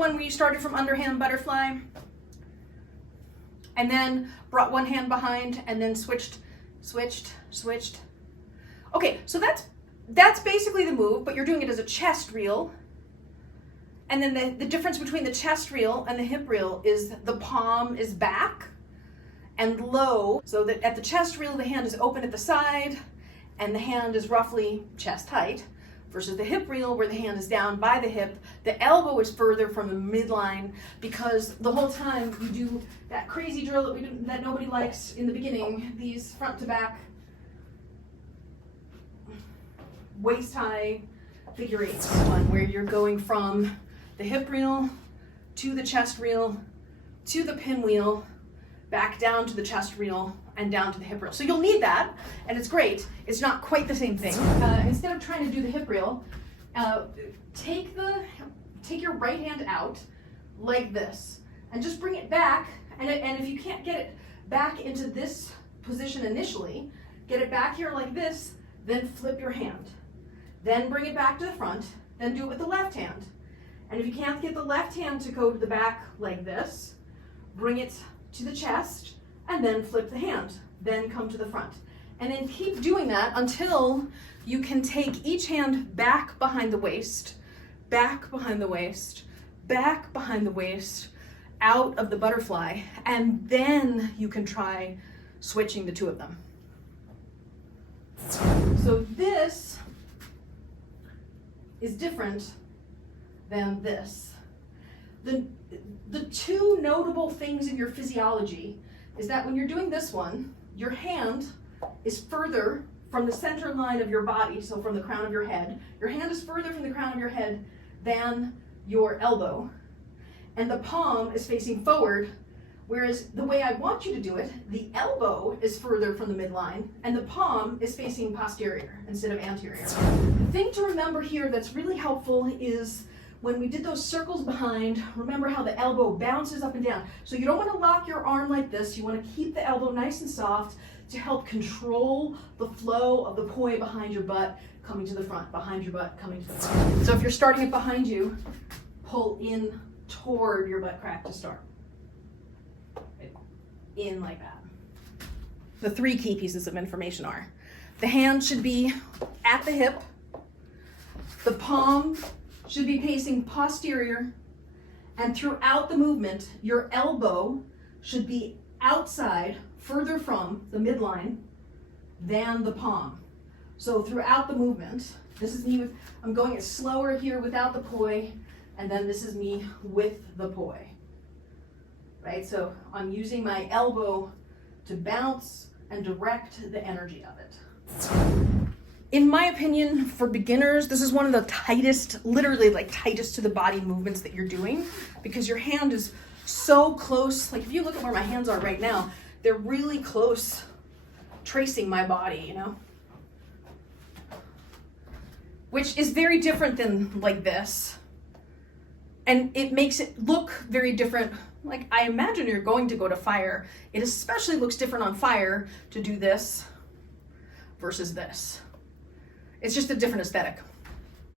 one where you started from underhand butterfly and then brought one hand behind and then switched. Okay, so that's basically the move, but you're doing it as a chest reel. And then the difference between the chest reel and the hip reel is the palm is back and low, so that at the chest reel, the hand is open at the side and the hand is roughly chest height, versus the hip reel where the hand is down by the hip. The elbow is further from the midline, because the whole time you do that crazy drill that nobody likes in the beginning, these front to back waist high figure eights, one where you're going from the hip reel to the chest reel to the pinwheel, back down to the chest reel and down to the hip reel. So you'll need that, and it's great. It's not quite the same thing. Instead of trying to do the hip reel, take your right hand out like this and just bring it back. And if you can't get it back into this position initially, get it back here like this, then flip your hand. Then bring it back to the front, then do it with the left hand. And if you can't get the left hand to go to the back like this, bring it to the chest and then flip the hand, then come to the front. And then keep doing that until you can take each hand back behind the waist, back behind the waist, back behind the waist, out of the butterfly, and then you can try switching the two of them. So this is different than this. The two notable things in your physiology is that when you're doing this one, your hand is further from the center line of your body, so from the crown of your head. Your hand is further from the crown of your head than your elbow, and the palm is facing forward, whereas the way I want you to do it, the elbow is further from the midline, and the palm is facing posterior instead of anterior. The thing to remember here that's really helpful is when we did those circles behind, remember how the elbow bounces up and down. So you don't want to lock your arm like this. You want to keep the elbow nice and soft to help control the flow of the poi behind your butt, coming to the front, behind your butt, coming to the front. So if you're starting it behind you, pull in toward your butt crack to start. In like that. The three key pieces of information are: the hand should be at the hip, the palm should be facing posterior, and throughout the movement, your elbow should be outside, further from the midline than the palm. So throughout the movement, this is me, I'm going it slower here without the poi, and then this is me with the poi. Right, so I'm using my elbow to bounce and direct the energy of it. In my opinion, for beginners, this is one of the tightest, literally like tightest to the body movements that you're doing, because your hand is so close. Like if you look at where my hands are right now, they're really close, tracing my body, you know? Which is very different than like this. And it makes it look very different. Like I imagine you're going to go to fire. It especially looks different on fire to do this versus this. It's just a different aesthetic.